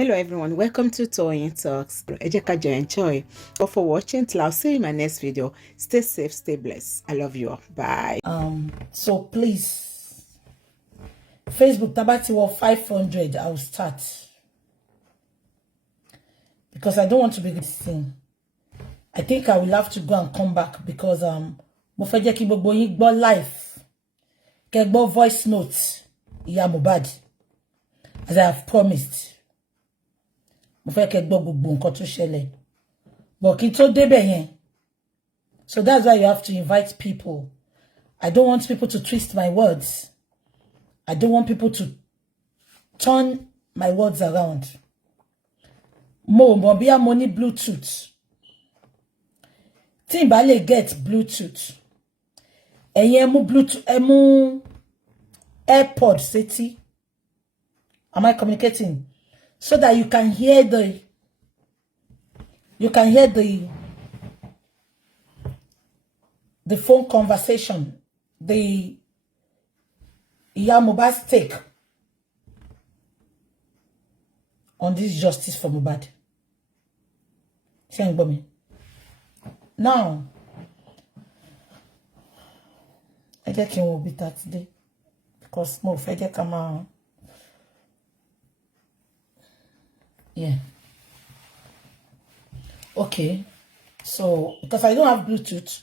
Hello everyone, welcome to Toyeen Talks. Ẹ jẹ́ ká jọ enjoy. But for watching till I'll see you in my next video. Stay safe, stay blessed. I love you all. Bye. So please, Facebook tabati wa 500. I'll start because I don't want to be this thing. I think I will have to go and come back because mo fẹ́ jẹ́ kí gbogbo yín gbọ́ live, kẹ́ gbọ́ voice notes ìyá Mohbad as I have promised. Mo fẹ́ kẹ́ gbọ́ gbogbo nǹkan tó ṣẹlẹ̀. But kí tó débẹ̀ yẹn. So that's why you have to invite people. I don't want people to twist my words. I don't want people to turn my words around. Mo bí a mo ní Bluetooth. Tí n bá lè get Bluetooth. Ẹ̀yin ẹ mú Bluetooth, ẹ mú AirPod sétí. Am I communicating? So that you can hear the phone conversation, the Iya Mohbad's take on this justice for Mohbad. Now, I get you will be that today because more I get come out. Yeah. Okay. So because I don't have Bluetooth,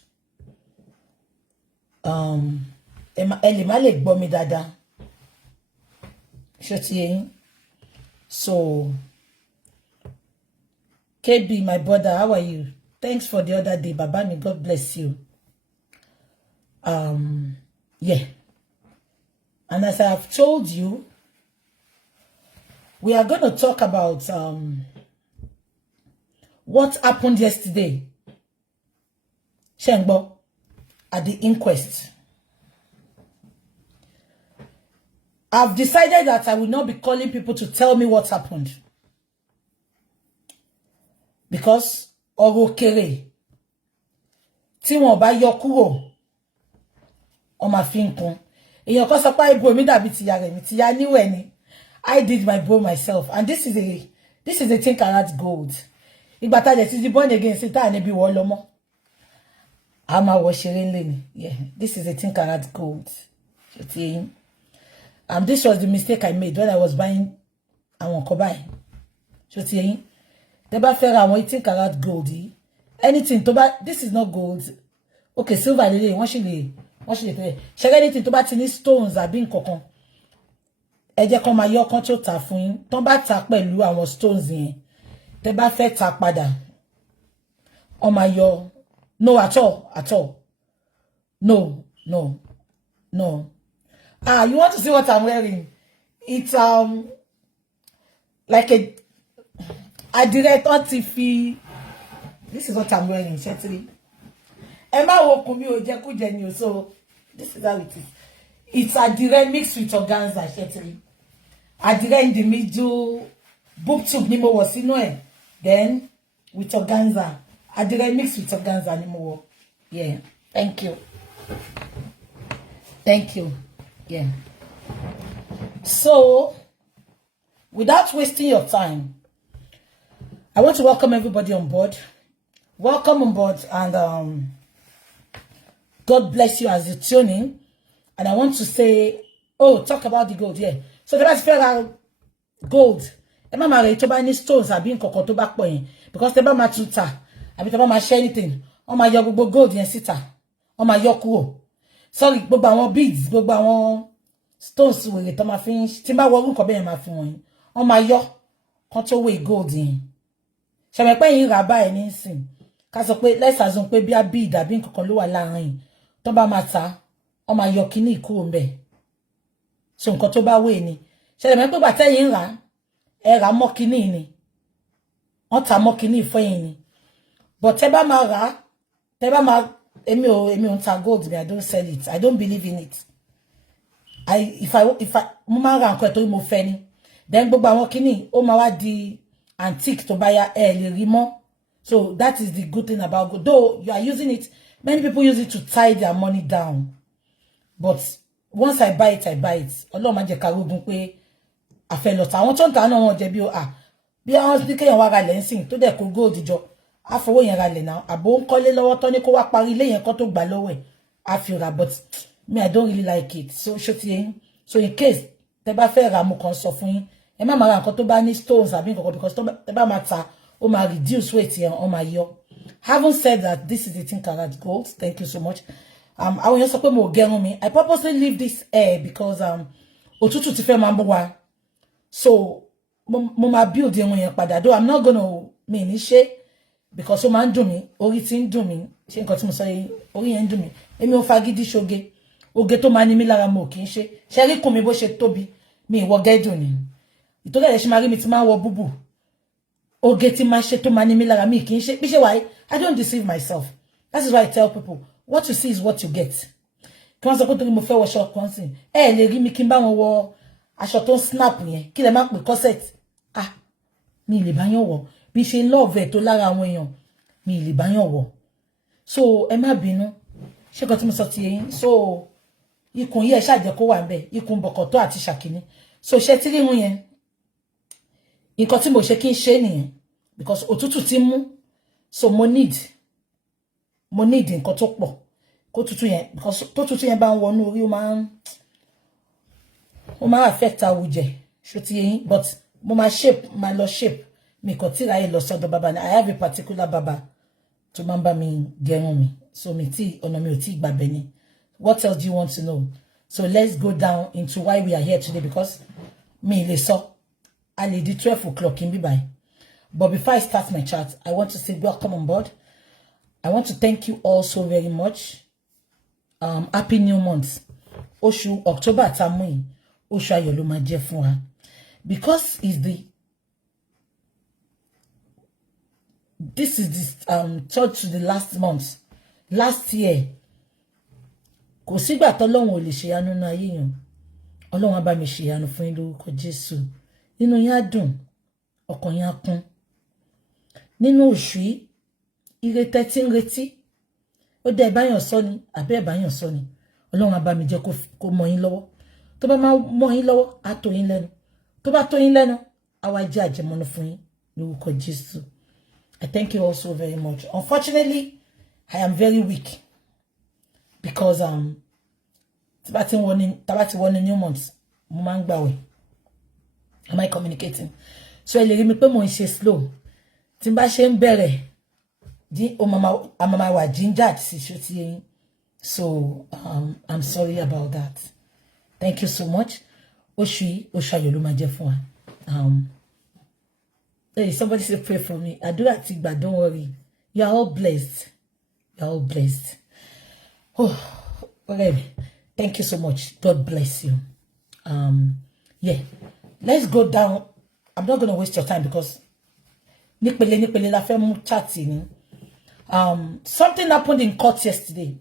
so KB, my brother, how are you? Thanks for the other day, Baba. May God bless you. Yeah. And as I have told you, we are going to talk about what happened yesterday, Shengbo, at the inquest. I've decided that I will not be calling people to tell me what happened. Because ọ̀rọ̀ kéré tí wọ́n bá yọ kúrò ó máa fi nǹkan. Èèyàn kan sọ pé ibo mi dàbí tìyá rẹ̀ mi, tìyá níwẹ̀ ni. I did my bro myself, and this is a thing carat gold. Ìgbà tá dẹ̀ ti di born again sí tá ní bí wọ́n lọ́mọ. A máa wọ ṣeré ńlé ni. Yeah, this is a thing carat gold. This was the mistake I made when I was buying àwọn nǹkan báyìí. So ti yín. Tẹ́ bá fẹ́ ra àwọn 18 carat gold yìí, anything tó bá, this is not gold. Okay, silver lele, wọ́n sì lè pay. Ṣé anything tó bá ti ní stones àbí nǹkan. Ẹ jẹ́ kó máa yọ kan tó tà fún yín. Tọ́n bá tà pẹ̀lú àwọn stones yẹn. Tẹ́ bá fẹ́ tà padà. Ó máa yọ. No, at all. No. You want to see what I'm wearing? It's like a director TV. This is what I'm wearing, Shetty. Emma woke me o je kuje ni o, so this is how it is. It's a direct mixed with organza, Shetty. A direct in the middle, boob tube ni mo wo sínú ẹ̀. Then with organza. A direct mixed with organza ni mo wo. Yeah. Thank you. Yeah. So, without wasting your time, I want to welcome everybody on board. Welcome on board, and God bless you as you tune in. And I want to say, talk about the gold, yeah. So let's figure out gold. Emma ma re to ba ni stones àbí nǹkan tó bá pọ̀ yẹn, because tẹ́ bá ma tuta àbí tẹ́ bá ma share anything, ó máa yọ gbogbo gold yẹn síta. Ó máa yọ kúrò. Sorry, gbogbo àwọn beads, gbogbo àwọn stones wèrè tó máa fi tí bá wọ nǹkan bẹ́ẹ̀ máa fi wọ̀nyí. Ó máa yọ kan tó weigh gold yẹn. Ṣé me pé yín ra báyìí nísìn. Ká sọ pé let's assume pé bí a bead àbí nǹkan ló wà láàrin. Tó bá máa ta, ó máa yọ kíní kúrò ńbẹ̀. So nǹkan tó bá weigh ni. Ṣé me pé gbà tẹ́yin ra, ẹ ra mọ́ kíní ni. Wọ́n ta mọ́ kíní fún yín ni. But tẹ́ bá máa rà, tẹ́ bá máa èmi ò ta gold, I don't sell it. I don't believe in it. If I mo máa ra nǹkan tó mo fẹ́ ni. Then gbogbo àwọn kíní ó máa wá di antique tó bá yá ẹ lè rí mọ́. So that is the good thing about gold. Though you are using it, many people use it to tie their money down. But once I buy it, I buy it. Ọlọ́run má jẹ́ ká rógun pé a fẹ́ lọ ta. Àwọn tó ń ta náà wọ́n jẹ́ bí bí àwọn ní kéèyàn wá ra lẹ̀ ń sìn tó dẹ̀ kó gold jọ á fowó yẹn ra lẹ̀ náà àbò ń kọ́lé lọ́wọ́ tán ní kó wá parí ilé yẹn kan tó gbà lọ́wọ́ ẹ̀ á fi ra but me I don't really like it so ṣó ti yẹn so in case tẹ́ bá fẹ́ ra mo kàn sọ fún yín ẹ má máa ra nǹkan tó bá ní stones àbí nǹkan because tẹ́ bá máa ta ó máa reduce weight yẹn ó máa yọ. Having said that, this is 18 karat gold. Thank you so much. I want to say mo gẹrun mi. I purposely leave this air because òtútù ti fẹ́ máa mú wá. So mo máa build irun yẹn padà. Though I'm not gonna me ní ṣe because ó máa ń dùn mí, orí tí ń dùn mí. Ṣé nǹkan tí mo sọ yìí, orí yẹn ń dùn mí. Èmi ò fagídí ṣoge. Oge tó máa ní mí lára mo kì í ṣe. Ṣé rí kùn mi bó ṣe tóbi, mi ìwọ gẹ́dùn ni. Ìtọ́jú ẹ̀ ṣe máa rí mi ti máa wọ búbù. Oge tí máa ṣe tó máa ní mí lára mi kì í ṣe. Bí ṣe wáyé, I don't deceive myself. That is why I tell people, what you see is what you get. Kí wọ́n sọ pé torí mo fẹ́ wọ short kan sí. Ẹ lè rí mi kí n bá wọn wọ aṣọ tó ń snap yẹn. Kí lẹ máa pè corset. Ah, mi lè bá yàn wọ̀. Bí ṣe love ẹ̀ tó lára àwọn èèyàn, mi lè bá yàn wọ̀. So ẹ má bínú. Ṣé nǹkan tí mo sọ ti yín? So ikùn yìí ẹ ṣáà jẹ́ kó wà ńbẹ̀. Ikùn bọ̀kọ̀tọ̀ àti ṣàkíní. So ṣé tí rírun yẹn. Nǹkan tí mo ṣe kí n ṣe nìyẹn because òtútù ti mú. So mo need nǹkan tó pọ̀ kó tútù yẹn because tó tútù yẹn bá ń wọnú orí ó máa affect àwùjẹ ṣó ti yín but mo máa lọ shape mi kò tí ráyè lọ sọ́dọ̀ bàbá ni I have a particular bàbá tó máa ń bá mi gẹrun mi so ọ̀nà mi ò tí gbà bẹ́ẹ̀ ni. What else do you want to know? So let's go down into why we are here today because mi lè sọ a lè di 12 o'clock in bíbáyìí. But before I start my chat, I want to say welcome on board. I want to thank you all so very much. Happy new month. Oṣù October tamu oṣù ayọ̀ ló máa jẹ́ fún wa. Because this is the third to the last month. Last year. Kò sígbà t'Ọlọ́run ò lè ṣe àánú nínú ayé yàn. Ọlọ́run á bá mi ṣe àánú fún yín lórúkọ Jésù. Nínú yín á dùn, ọkàn yín á kún. Nínú oṣù yìí ire tẹ́tí ń retí ó dé báyàn sọ ni àbí ẹ báyàn sọ ni Ọlọ́run á bá mi jẹ́ kó mọ́ yín lọ́wọ́ tó bá máa mọ́ yín lọ́wọ́ á tó yín lẹ́nu tó bá tó yín lẹ́nu á wá jẹ́ àjẹmọ́nú fún yín lórúkọ Jésù. I thank you all so very much. Unfortunately, I am very weak because tí bá ti wọ ní new month mo máa ń gbààwẹ̀. Am I communicating? So ẹ lè rí mi pé mo ń ṣe slow. Tí n bá ṣe ń bẹ̀rẹ̀ mama wa ginger si ṣó ti yín. So I'm sorry about that. Thank you so much. Oṣù ayọ̀ ló máa jẹ́ fún wa. Hey, somebody say pray for me. Àdúrà ti gbà, don't worry. You are all blessed. You are all blessed. Oh, okay. Thank you so much. God bless you. Yeah. Let's go down. I'm not going to waste your time because nípele la fẹ́ mú chat ni. Something happened in court yesterday.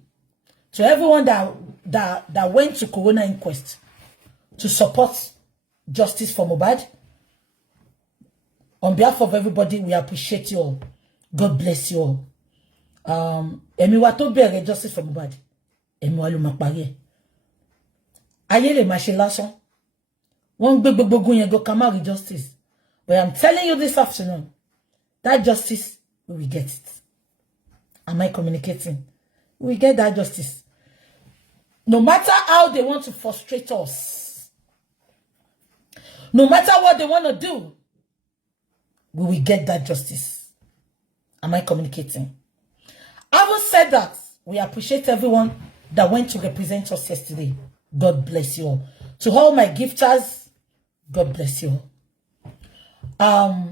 To everyone that went to Corona Inquest to support justice for Mohbad, on behalf of everybody, we appreciate you all. God bless you all. Èmi wa tó bẹ̀rẹ̀ justice for Mohbad. Èmi wa ló máa parí ẹ̀. Ayé lè máa ṣe lásán. Wọ́n gbé gbogbo yẹn go kamari justice. But I'm telling you this afternoon, that justice, we will get it. Am I communicating? We will get that justice. No matter how they want to frustrate us, no matter what they want to do, we will get that justice. Am I communicating? Having said that, we appreciate everyone that went to represent us yesterday. God bless you all. To all my gifters, God bless you all.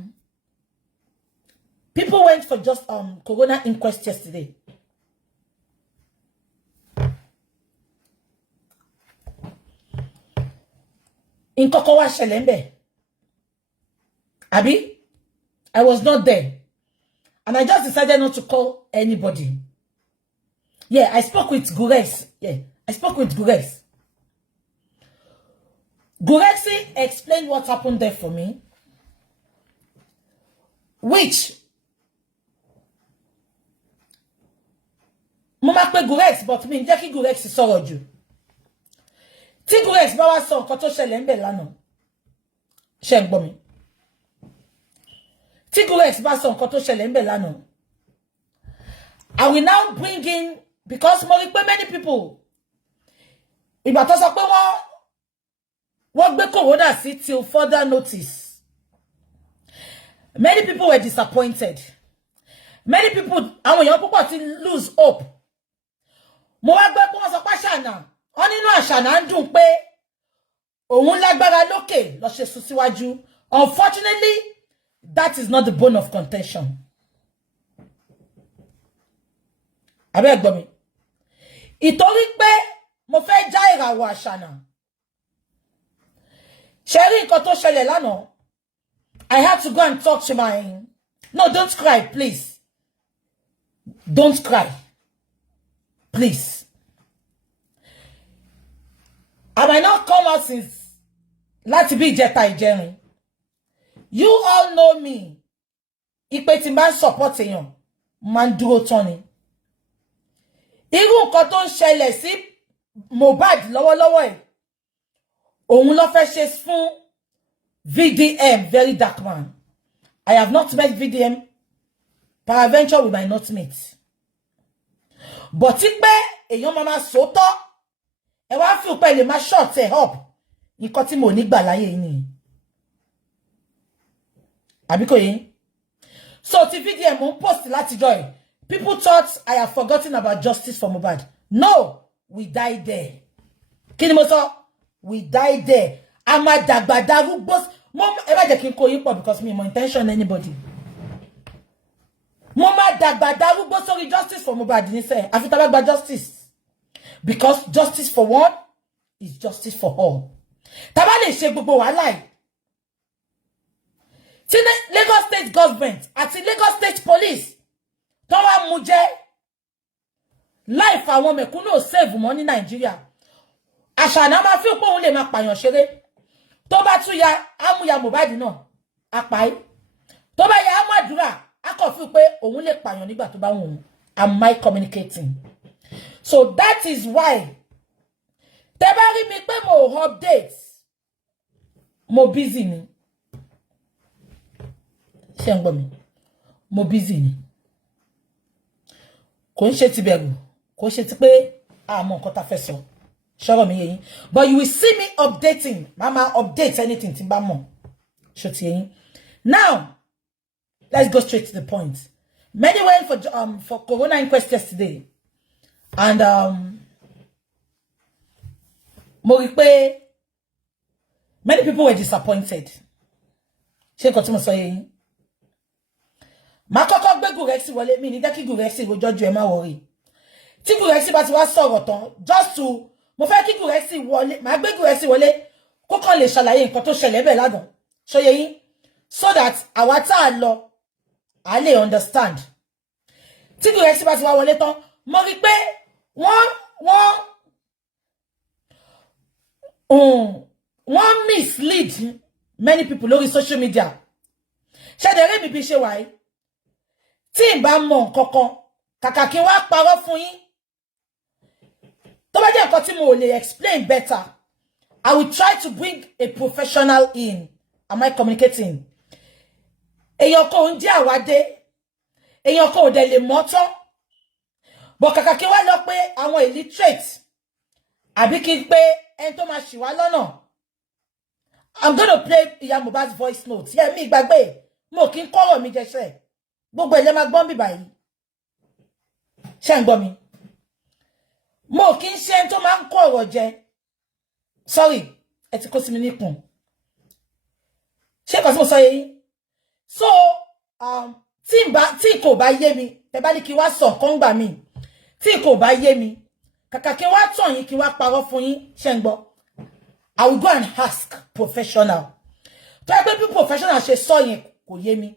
People went for just Corona Inquest yesterday. In Kokowa Shelembe. Abi? I was not there. And I just decided not to call anybody. Yeah, I spoke with Gures. Yeah, I spoke with Gures. Guresi explained what happened there for me. Which Mama pe Gures, but me jẹ́ kí Gures sọ̀rọ̀ jù. Tí Gures bá wá sọ nǹkan tó ṣẹlẹ̀ ńbẹ̀ lánàá. Ṣé ń gbọ́ mi. Tigure bá sọ nǹkan tó ṣẹlẹ̀ ńbẹ̀ lánàá. I will now bring in, because mo rí pé many people ìgbà tó sọ pé wọ́n gbé corona sí till further notice. Many people were disappointed. Many people, àwọn èèyàn púpọ̀ ti lose hope. Mo wá gbé pé wọ́n sọ pé Àṣànà, wọ́n nínú Àṣànà ń dùn pé òun lágbára lókè lọ ṣe sún síwájú. Unfortunately, that is not the bone of contention. Abẹ́ gbọ́ mi. Ìtorí pé mo fẹ́ já ìràwọ̀ Àṣànà. Ṣé rí nǹkan tó ṣẹlẹ̀ lánàá? I had to go and talk to my... No, don't cry, please. Don't cry. Please. I might not come out since Lati be ìjẹta ìjẹrin. You all know me. Ìpè tí máa support èèyàn, máa dúró tán ni. Irú nǹkan tó ń ṣẹlẹ̀ sí Mohbad lọ́wọ́lọ́wọ́ ẹ̀. Òun ló fẹ́ ṣe fún VDM, very dark man. I have not met VDM. Peradventure we might not meet. But tí pé èèyàn máa sòótọ́, ẹ wá fi pé lè máa short ẹ up. Nǹkan tí mo ní gbà láyé yìí ni. Àbí kò yé? So tí VDM mo post láti joy. People thought I have forgotten about justice for Mohbad. No, we died there. Kí ni mo sọ? We died there. I'm a dàgbà darúgbó. Mom, ẹ má jẹ́ kí n kó yín pọ̀ because me my intention anybody. Mama dàgbà darúgbó sórí justice for Mohbad ní sẹ́. Àfi tá bá gba justice. Because justice for one is justice for all. Tá bá lè ṣe gbogbo wàhálà yìí. Tí Lagos State government àti Lagos State police tó wá mú jẹ life àwọn mẹ̀kúnnù save mọ́ ní Nàìjíríà. Àṣànà máa fi pé òun lè máa pààyàn ṣeré. Tó bá tún ya amúya Mohbad náà apá yìí. Tó bá ya amádùúrà a kò fi pé òun lè pààyàn nígbà tó bá wù ú. Am I communicating? So that is why tẹ́ bá rí mi pé mo update mo busy ni. Ṣé ń gbọ́ mi? Mo busy ni. Kò ń ṣe ti bẹ̀rù, kò ṣe ti pé àmọ́ nǹkan tá fẹ́ sọ. Ṣọ́rọ̀ mi yé yín. But you will see me updating. Mama update anything tí bá mọ̀. Ṣó ti yé yín. Now, let's go straight to the point. Many went for Corona Inquest yesterday. And mo rí pé many people were disappointed. Ṣé nǹkan tí mo sọ yé yín? Ma kọ́kọ́ gbé Gurexy wọlé, mi ní jẹ́ kí Gurexy rojọ́ ju ẹ má worry. Tí Gurexy bá ti wá sọ̀rọ̀ tán, just to mo fẹ́ kí Gurexy wọlé, ma gbé Gurexy wọlé kó kàn lè ṣàlàyé nǹkan tó ṣẹlẹ̀ bẹ́ẹ̀ ládùn. Ṣó yé yín? So that àwa tá lọ a lè understand. Tí Gurexy bá ti wá wọlé tán, mo rí pé wọ́n mislead many people lórí social media. Ṣé dere mi bí ṣe wà yìí? Tí n bá mọ̀ nǹkankan, kàkà kí wá parọ́ fún yín. Tó bá jẹ́ nǹkan tí mo lè explain better, I will try to bring a professional in. Am I communicating? Èèyàn kò ń jẹ́ àwádé. Èèyàn kò dẹ̀ lè mọ̀ tán. But kàkà kí wá lọ pé àwọn illiterate àbí kí n pé ẹni tó máa ṣì wá lọ́nà. I'm going to play Ìyá Mohbad's voice note. Yeah, mi gbàgbé. Mo kí n kọ́rọ̀ mi jẹ́ṣẹ́. Gbogbo ẹ̀lẹ́ máa gbọ́n bí báyìí. Ṣé ń gbọ́ mi? Mo kí n ṣe ẹni tó máa ń kọ́ ọ̀rọ̀ jẹ. Sorry, ẹ ti kó sí mi níkùn. Ṣé kò sí mo sọ yé yín? So, tí kò bá yé mi, tẹ́ bá ní kí wá sọ kan gbà mí. Tí kò bá yé mi, kàkà kí wá tàn yín kí wá parọ́ fún yín, ṣé ń gbọ́? I will go and ask professional. Tó yẹ pé bí professional ṣe sọ yẹn kò yé mi.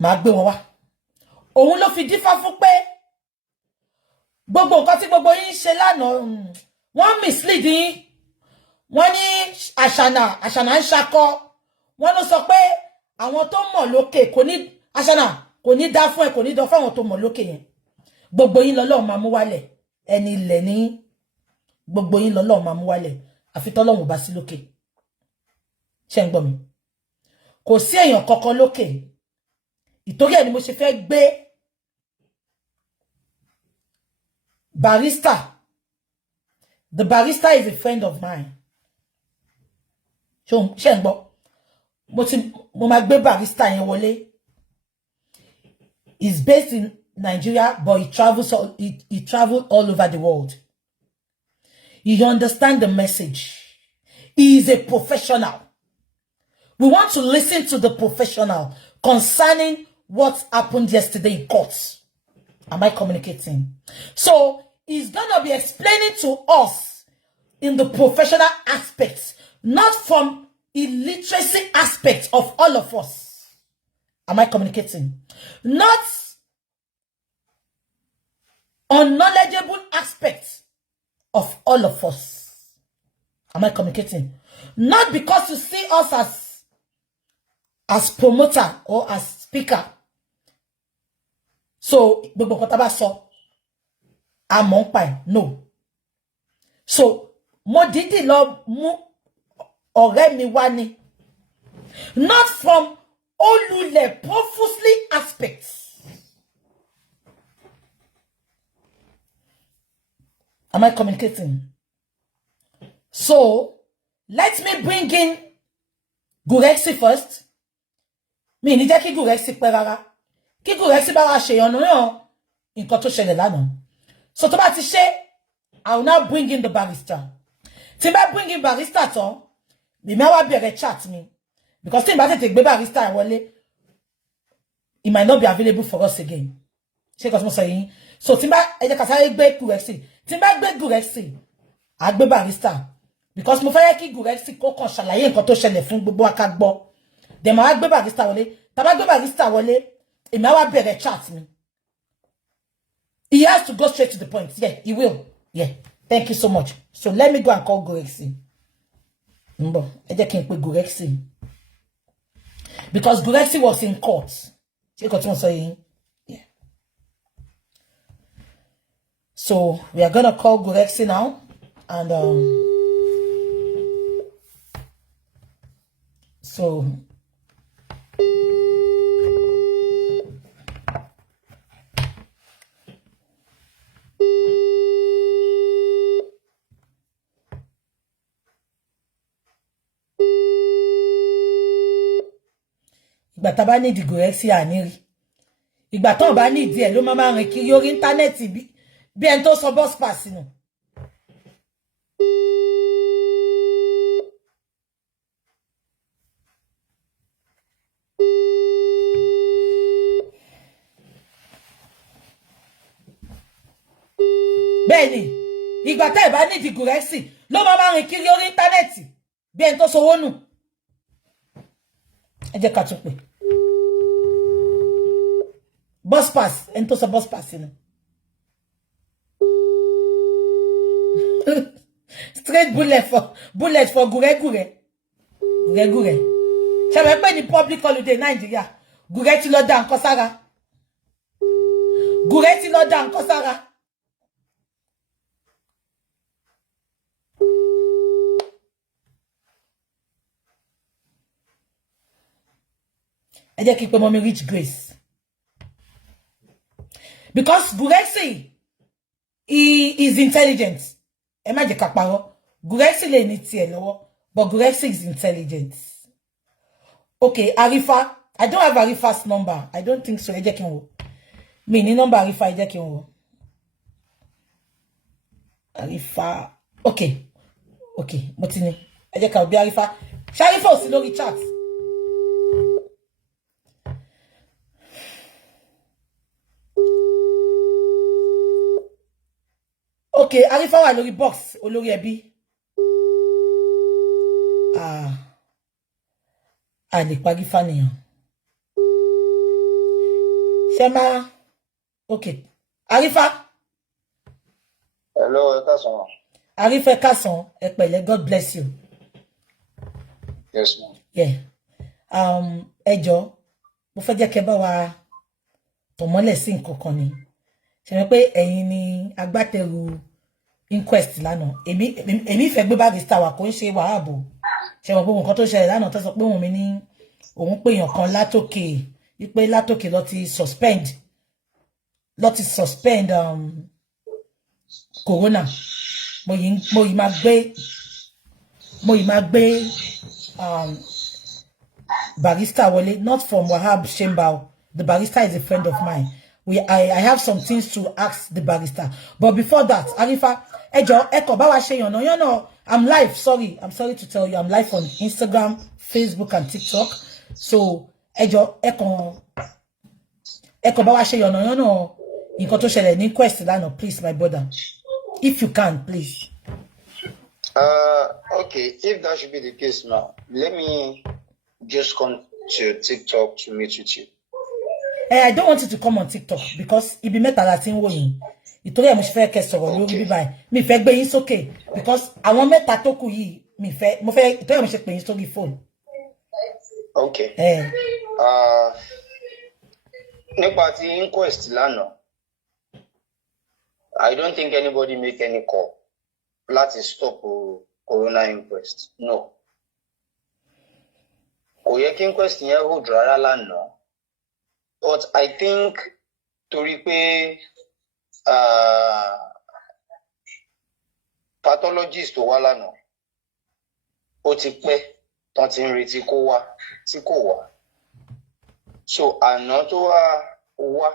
Màá gbé wọn wá. Òun ló fi dífá fún pé gbogbo nǹkan tí gbogbo yín ṣe lánàá, wọ́n mislead yín. Wọ́n ní Àṣànà ń ṣakọ. Wọ́n ló sọ pé àwọn tó mọ̀ lókè kò ní Àṣànà kò ní dá fún ẹ, kò ní dán fún àwọn tó mọ̀ lókè yẹn. Gbogbo yín lọ́lọ́run máa mú wálẹ̀. Ẹni ilẹ̀ ní gbogbo yín lọ́lọ́run máa mú wálẹ̀. Àfi tọ́lọ́run bá sí lókè. Ṣé ń gbọ́ mi? Kò sí èèyàn kankan lókè. ìtorí ẹ̀ ni mo ṣe fẹ́ gbé barrister. The barrister is a friend of mine. Ṣé ń gbọ́? Mo máa gbé barrister yẹn wọlé. He's based in Nigeria, but he travels all over the world. He understands the message. He is a professional. We want to listen to the professional concerning what happened yesterday in court. Am I communicating? So he's gonna be explaining to us in the professional aspects, not from illiteracy aspect of all of us. Am I communicating? Not unknowledgeable aspects of all of us. Am I communicating? Not because you see us as promoter or as speaker. So, no. So, mo didi lo mu ọ̀rẹ́ mi wá ni. Not from olule profusely aspects. Am I communicating? So, let me bring in Gurexi first. Mi ní jẹ́ kí Gurexi pẹ́ rárá. Kí Gurexi bá wá ṣe ọ̀nà náà nǹkan tó ṣẹlẹ̀ lánàá. So tó bá ti ṣe, I will now bring in the barrister. Tí n bá bring in barrister tán, mi máa wá bẹ̀rẹ̀ chat mi. Because tí n bá tètè gbé barrister wọlé, it might not be available for us again. Ṣé kò tí mo sọ yín? So tí n bá ẹ jẹ́ ká sáré gbé Gurexi. Tí n bá gbé Gurexi, a gbé barrister. Because mo fẹ́ kí Gurexi kó kàn ṣàlàyé nǹkan tó ṣẹlẹ̀ fún gbogbo wa ká gbọ́. Then máa gbé barrister wọlé. Tá bá gbé barrister wọlé, èmi á wá bẹ̀rẹ̀ chat mi. He has to go straight to the point. Yeah, he will. Yeah. Thank you so much. So let me go and call Gurexi. Mbo, ẹ jẹ́ kí n pè Gurexi. Because Gurexi was in court. Ṣé kò tí mo sọ yín? Yeah. So we are gonna call Gurexi now. And so ìgbà tá bá ní di Gurexi àní rí. Ìgbà tó bá ní ìdí ẹ̀ ló máa rìn kiri orí íńtánẹ́ẹ̀tì bí ẹni tó sọ bus pass nù. Bẹ́ẹ̀ni, ìgbà tá bá ní di Gurexi ló máa rìn kiri orí íńtánẹ́ẹ̀tì bí ẹni tó sọ nù. Ẹ jẹ́ ká tún pè. Bus pass, ẹni tó sọ bus pass nù. Straight bullet for Gure. Ṣé bẹ́ẹ̀ pé ní public holiday Nigeria, Gure ti lọ dá nǹkan sára. Ẹ jẹ́ kí pé mommy Rich Grace. Because Gurexi, he is intelligent. Ẹ má jẹ́ ká parọ́. Gurexi lè ní tiẹ̀ lọ́wọ́, but Gurexi is intelligent. Okay, Arifa. I don't have Arifa's number. I don't think so. Ẹ jẹ́ kí n wò. Mi ní number Arifa, ẹ jẹ́ kí n wò. Arifa. Okay. Mo ti ní. Ẹ jẹ́ ká bí Arifa. Ṣé Arifa ò sí lórí chat? Okay, Arifa wà lórí box olórí ẹbí. Lè parí fàníyàn. Shema. Okay. Arifa. Hello, Ekason. Arifa Ekason, ẹ pẹ̀lẹ́, God bless you. Yes, ma'am. Yeah. Ẹ jọ̀ọ́, mo fẹ́ jẹ́ kẹ́ bá wa tọ̀ mọ́lẹ̀ sí nǹkan kan ni. Ṣé mo pé ẹ̀yin ni agbátẹrù inquest lánàá. Èmi fẹ́ gbé barrister wa kò ń ṣe wàhábò. Ṣé mo pé nǹkan tó ṣẹlẹ̀ lánàá tó sọ pé Wunmi ní òun pè yàn kan látòkè wípé látòkè Lati suspend corona mo yìí máa gbé barrister wọlé, not from Wahab Shembao. The barrister is a friend of mine. I have some things to ask the barrister. But before that, Arifa, Eko Bawa Sheyono, I'm live. I'm sorry to tell you, I'm live on Instagram, Facebook, and TikTok. So, Eko Bawa Sheyono, nǹkan tó ṣẹlẹ̀ ní Inquest lánàá, please, my brother. If you can, please. Okay, if that should be the case now, let me just come to TikTok to meet with you. I don't want you to come on TikTok because it be meta Latin woyin. Ìtorí ẹ̀ mo ṣe fẹ́ kẹ́ sọ̀rọ̀ lórí bí báyìí. Mi fẹ́ gbé yín sókè because àwọn mẹ́ta tó kù yìí mo fẹ́ ìtorí ẹ̀ mo ṣe pè yín sórí phone. Okay. Nípa ti Inquest lánàá, I don't think anybody make any call. Lati stop corona inquest. No. Kò yẹ kí inquest yẹn hold rárá lánàá. But I think torí pé pathologist tó wá lánàá, ó ti pẹ́ tán ti ń retí kó wá tí kò wá. So àná tó wá,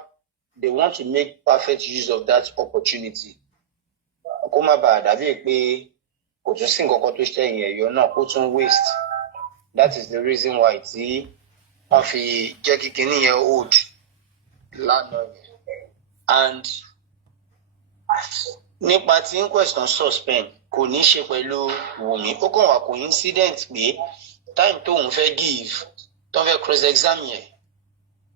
they want to make perfect use of that opportunity. Kó má bàa dàbí pé kò tún sí nǹkan kan tó ṣẹ̀yìn ẹ̀yọ́ náà kó tún waste. That is the reason why tí wọ́n fi jẹ́ kí kinní yẹn hold lánàá yẹn. And nípa tí inquest on suspend kò ní ṣe pẹ̀lú Wunmi. Ó kàn wá coincident pé time tóun fẹ́ give tó fẹ́ cross examine yẹn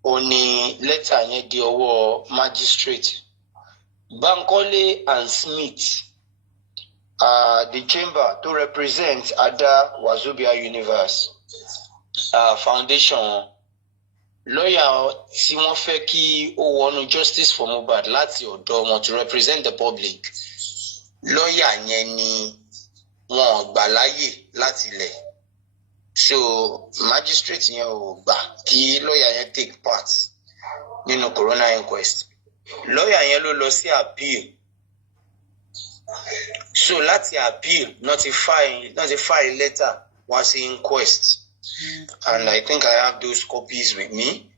ó ní letter yẹn di ọwọ́ magistrate. Bankole and Smith, the chamber to represent Ada Wazobia Universe Foundation, lawyer tí wọ́n fẹ́ kí ó wọnú justice for Mohbad láti ọ̀dọ̀ wọn to represent the public. Lawyer yẹn ni wọ́n gbà láyè láti ilẹ̀. So magistrate yẹn ò gbà kí lawyer yẹn take part nínú corona inquest. Lawyer yẹn ló lọ sí appeal. So láti appeal notify letter wá sí inquest. And I think I have those copies with me.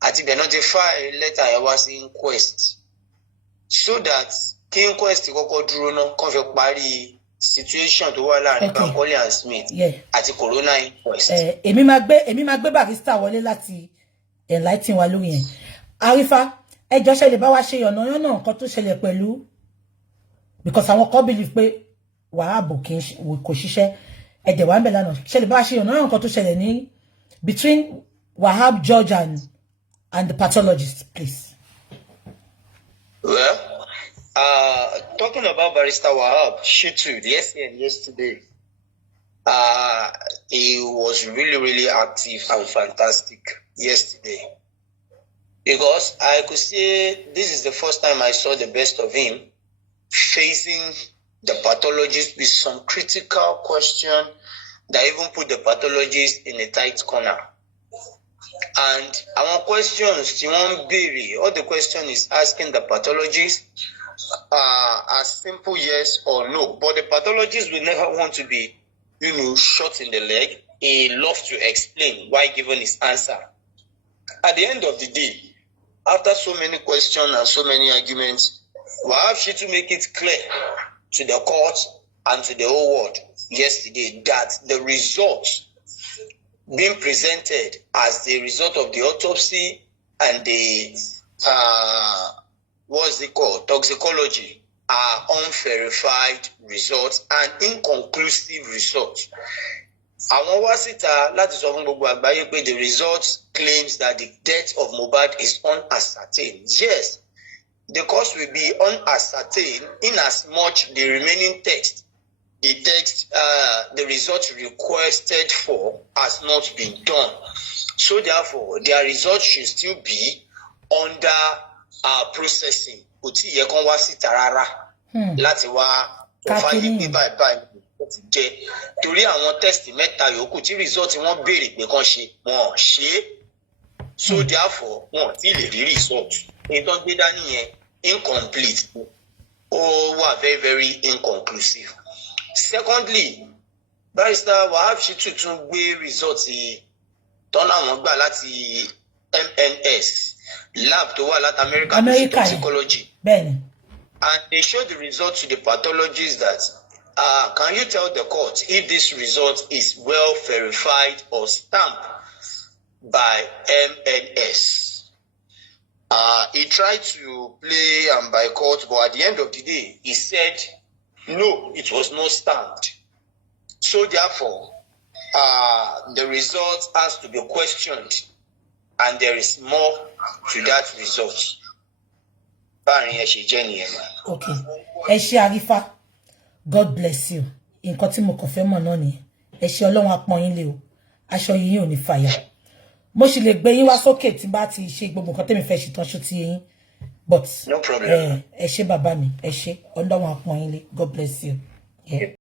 Àti bẹ̀ notify letter yẹn wá sí inquest. So that kí inquest kọ́kọ́ dúró náà kàn fi parí situation tó wà láàrin Bankole and Smith àti corona inquest. Èmi máa gbé barrister wọlé láti enlighten wa lórí yẹn. Arifa, ẹjọ́ ṣe lè bá wa ṣe ọ̀nà nǹkan tó ṣẹlẹ̀ pẹ̀lú because àwọn kan believe pé Wahab kò ṣiṣẹ́ ẹ̀dẹ̀ wà ń bẹ̀ lánàá. Ṣe lè bá wa ṣe ọ̀nà nǹkan tó ṣẹlẹ̀ ní between Wahab, George and the pathologist, please. Well, talking about Barrister Wahab, yesterday, he was really, really active and fantastic yesterday. Because I could say this is the first time I saw the best of him facing the pathologist with some critical question that even put the pathologist in a tight corner. And our questions, all the question is asking the pathologist a simple yes or no. But the pathologist will never want to be, shot in the leg. He loves to explain why given his answer. At the end of the day, after so many questions and so many arguments, Wahab to make it clear to the court and to the whole world yesterday that the results being presented as the result of the autopsy and the toxicology are unverified results and inconclusive results. Àwọn wá síta láti sọ fún gbogbo àgbáyé pé the results claims that the death of Mohbad is unascertained. Yes, the cause will be unascertained in as much the remaining text, the result requested for has not been done. So therefore, their results should still be under processing. Kò tí yẹ kán wá síta rárá láti wá fáyé pé báyìí jẹ torí àwọn test mẹ́ta yòókù tí result wọ́n béèrè pé kán ṣe wọ́n ṣe. So therefore, wọ́n ti lè rí result. Ìtàn gbé dání yẹn incomplete. Were very, very inconclusive. Secondly, Barrister Wahab Shittu tún gbé result tọ́nà àwọn gbà láti MNS lab tó wà láti America toxicology. Bẹ́ẹ̀ni. And they showed the result to the pathologist that can you tell the court if this result is well verified or stamped by MNS? He tried to play and by court, but at the end of the day, he said, no, it was not stamped. So therefore, the result has to be questioned, and there is more to that result. Okay. Ẹ ṣé Arifa. God bless you. Nǹkan tí mo kàn fẹ́ mọ̀ náà nìyẹn. Ẹ ṣé Ọlọ́run á pọ́n yín lé o. Aṣọ yín ò ní fàya. Mo sì lè gbé yín wá sókè tí bá ti ṣe gbogbo nǹkan tẹ́mi fẹ́ ṣe tán ṣó ti yín. But no problem. Ẹ ṣé bàbá mi. Ẹ ṣé Ọlọ́run á pọ́n yín lé. God bless you. Yeah.